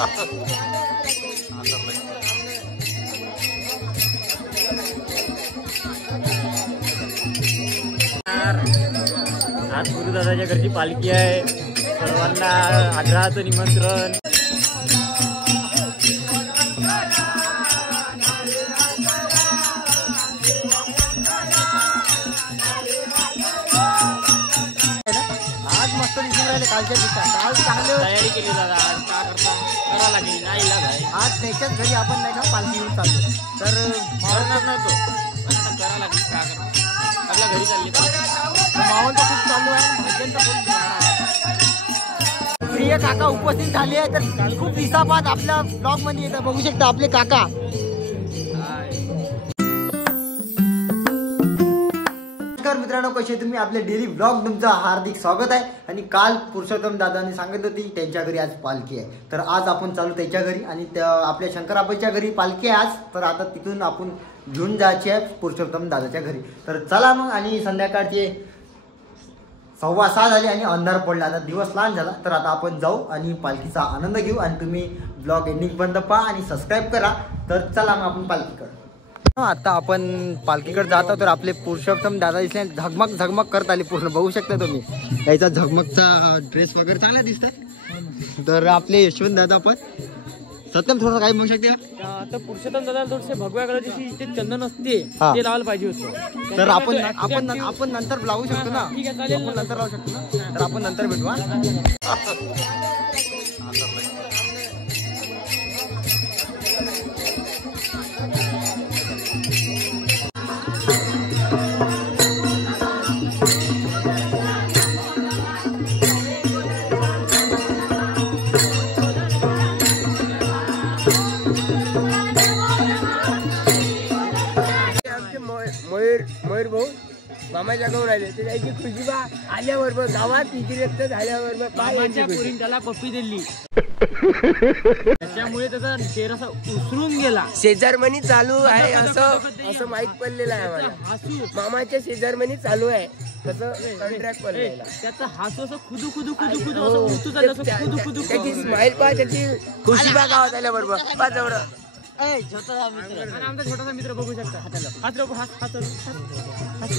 आज गुरुदादाच्या घरची पालखी आहे. सर्वांना आग्रहाचं निमंत्रण. आज मस्त दिसून राहिले कालच्या दिवसात. काल चांगलं तयारी केली दादा. आज का करता करा लागली नाही इलाज आहे. आज त्याच्याच घरी आपण नाही का पालखी घेऊन चाललो तर मावळणार नव्हतो पण आता करा लागली. का करा आपल्या घरी चालली माहोल तर खूप चालू आहे. भाज्यांचा प्रिय काका उपस्थित झाले आहे तर खूप दिवसाबाद आपल्या ब्लॉग मध्ये येतात. बघू शकता आपले काका. नमस्कार मित्रांनो, कसे तुम्ही. आपले डेली ब्लॉग तुमचं हार्दिक स्वागत आहे. आणि काल पुरुषोत्तम दादांनी सांगितलं होती त्यांच्या घरी आज पालखी आहे तर आज आपण चालू त्याच्या घरी. आणि आपल्या शंकराबाईच्या घरी पालखी आहे आज. तर आता तिथून आपण घेऊन जायचे आहे पुरुषोत्तम दादाच्या घरी. तर चला मग. आणि संध्याकाळचे 6:15 झाले आणि अंधार पडला. आता दिवस लहान झाला तर आता आपण जाऊ आणि पालखीचा आनंद घेऊ. आणि तुम्ही ब्लॉग एंडिंग पर्यंत पहा आणि सबस्क्राईब करा. तर चला मग आपण पालखीकडे. आता आपण पालखीकडे जातो तर आपले पुरुषोत्तम दादा दिसले. झगमग झगमग करत आले पूर्ण. बघू शकता तुम्ही याचा झगमगचा ड्रेस वगैरे चांगला दिसतात. तर आपले यशवंत दादा पण सत्यम थोडं काही म्हणू शकते का? तर पुरुषोत्तम दादा थोडेसे भगव्या कलरची इथे चंदन असते ते लावायला पाहिजे होतं. तर आपण नंतर लावू शकतो ना. ठीक आहे चालेल. आपण नंतर लावू शकतो ना. तर आपण नंतर भेटू. मयूर भाऊ मामाच्या गावून राहिले ते त्याची खुशी बा आल्याबरोबर गावात तिची झाल्याबरोबर त्याला पप्पी दिली त्याच्यामुळे त्याचा चेहरा असा उसळून गेला. शेजारमनी चालू आहे असं माहित पडलेलं आहे आम्हाला. मामाच्या शेजारमनी चालू आहे तसं कॉन्ट्रॅक्ट पडलेला. त्याचा हसू असं खुदू खुदू खुदू खुदू असं उतू चाललं असं खुदू खुदू. त्याची स्माईल पहा त्याची खुशी बा गावात आल्याबरोबर पा जवळ. आमचा छोटासा मित्र बघू शकता.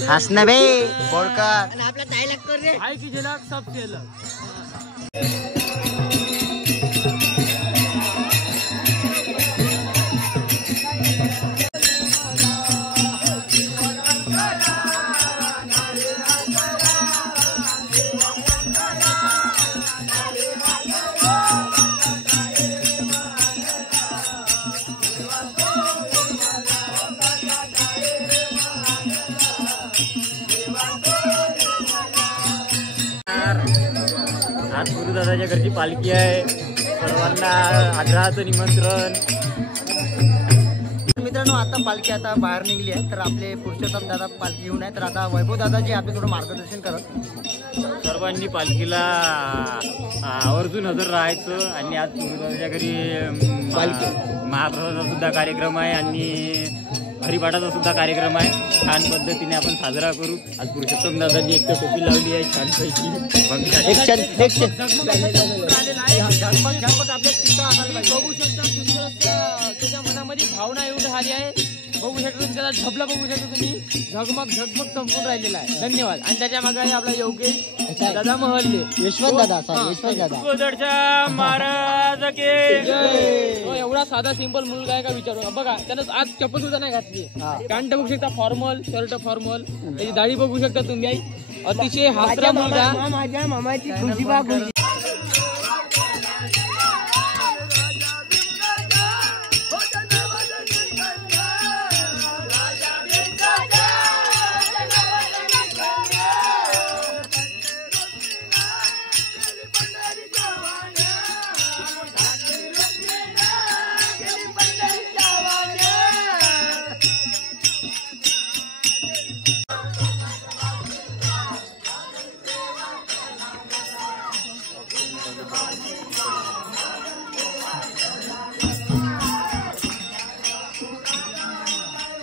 हस ना बे बोडकर. आपला डायलॉग कर रे. हाय की झलक सब केलं. आज गुरुदादाच्या घरची पालखी आहे. सर्वांना आग्रहाचं निमंत्रण. मित्रांनो आता पालखी आता बाहेर निघली आहे तर आपले पुरुषोत्तम दादा पालखी घेऊन आहे. तर आता वैभव दादा जे आपले थोडं मार्गदर्शन करत. सर्वांनी पालखीला आवर्जून हजर राहायचं. आणि आज गुरुदादाच्या घरी पालखी महाप्रसादाचा सुद्धा कार्यक्रम आहे आणि हरिपाठाचा सुद्धा कार्यक्रम आहे. छान पद्धतीने आपण साजरा करू. आज पुरुषोत्तम दादांनी एक तर टोपी लावली आहे छानपैकी. बघू शकता त्याच्या मनामध्ये भावना एवढी झाली आहे. बघू शकता तुम्ही त्याला झबला बघू शकता तुम्ही. झगमग झगमग चमकून राहिलेला आहे. धन्यवाद. आणि त्याच्या मागे आहे आपला योगेश दादा महल्ले. यशवंत दादा यशवंत दादा गोदडच्या महाराज के जय. एवढा साधा सिंपल मुलगा आहे का विचारू. बघा त्यानं आज चप्पल सुद्धा नाही घातली. पॅन्ट बघू शकता फॉर्मल, शर्ट फॉर्मल. त्याची दाढी बघू शकता तुम्ही. अतिशय हासरा मुलगा. माझ्या मामाची खुशी बा खुशी.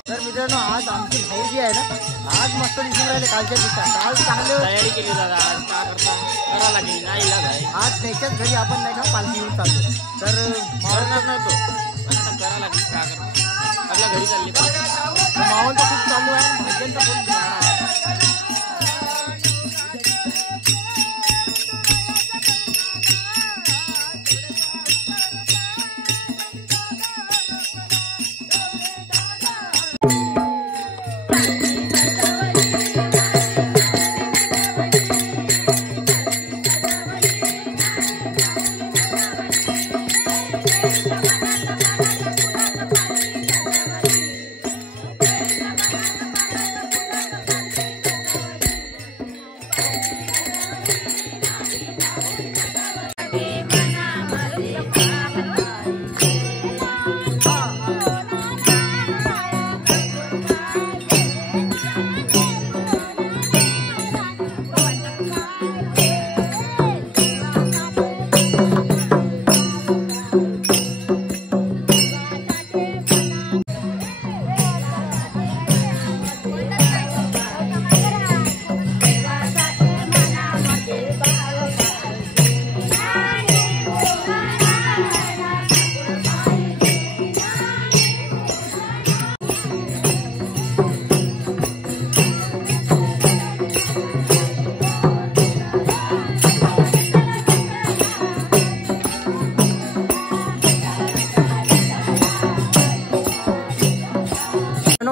तर मित्रांनो आज आमचे भाऊ जे आहे ना आज मस्त दिसून राहिले कालच्या दिवसात. काल चांगलं तयारी केली दादा. आज का करता करा लागली नाही इलाज आहे. आज त्याच्याच घरी आपण नाही का पालखी घेऊन चाललो. तर मारणार नाही तो पण आता करायला लागली काय करणार आपल्या घरी चालली माहोल तर खूप चालू आहे भाजन तर खूप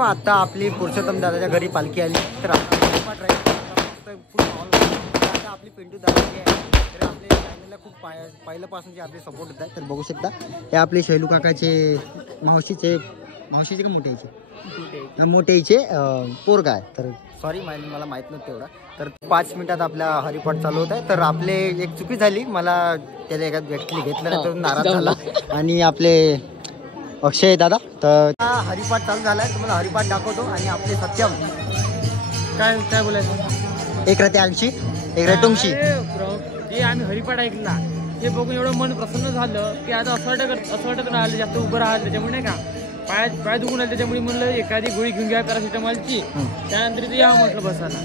आता आपली पुरुषोत्तम दादाच्या घरी पालखी आली तर आता आपली पिंटू दादा आहे तर आपल्या चॅनलला खूप पहिल्यापासून आपले सपोर्ट होत आहे तर बघू शकता हे आपले शैलू काकाचे मावशीचे का मोठ्याचे पोरगा आहे तर सॉरी मला माहीत नव्हतं तेवढा तर 5 मिनिटात आपला हरिपाठ चालू होत आहे तर आपले एक चुकी झाली मला त्याला एका व्यक्तीने घेतलं नाही तो नाराज झाला आणि आपले अक्षय दादा तर हरिपाठ चालू झालाय तुम्हाला हरिपाठ दाखवतो आणि आपले सत्यम काय बोलायचं एक राहते आंशी एक राहते तुमशी जे आम्ही हरिपाठ ऐकला हे बघून एवढं मन प्रसन्न झालं की आता असं वाटत राहिलं जास्त उभं राहिलं त्याच्यामुळे नाही का पाय दुखून आले त्याच्यामुळे म्हणलं एखादी गोळी घेऊन घ्या पॅरासिटामॉलची त्यानंतर ते यावं म्हटलं बसायला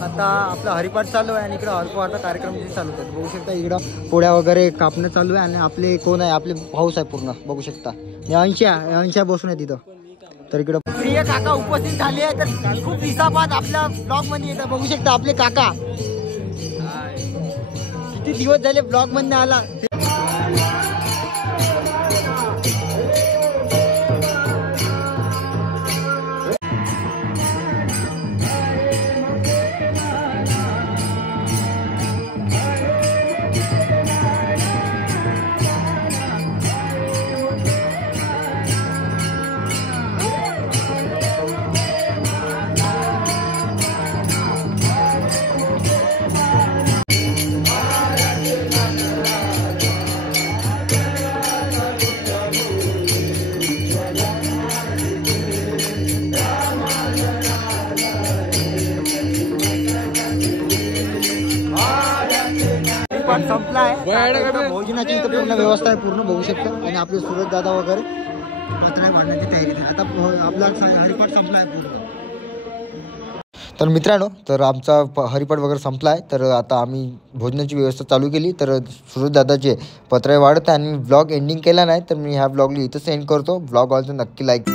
आता आपला हरिपाठ चालू आहे आणि इकडे हरिपाठचा कार्यक्रम चालू आहे बघू शकता इकडं पोळ्या वगैरे कापणं चालू आहे आणि आपले कोण आहे आपले भाऊस आहे पूर्ण बघू शकता अंशा बसून आहे तिथं तर इकडं प्रिय काका उपस्थित झाले आहे तर खूप दिवसाबाद आपल्या ब्लॉग मध्ये येतात बघू शकता आपले काका किती दिवस झाले ब्लॉग मध्ये आला भात संपला आहे. भोजनाची इथं पूर्ण व्यवस्था आहे, पूर्ण बघू शकता. आणि आपले सूरज दादा वगैरे पत्र्या वाढण्याची तयारी. आता आपला हरिपाठ संपला आहे पूर्ण. तर मित्रांनो, तर आमचा हरिपाठ वगैरे संपला आहे. तर आता आम्ही भोजनाची व्यवस्था चालू केली. तर सूरज दादाचे पत्रे वाढत आणि व्लॉग एंडिंग केला नाही. तर मी ह्या व्लॉगला इथं सेंड करतो. व्लॉग आवडतो नक्की लाईक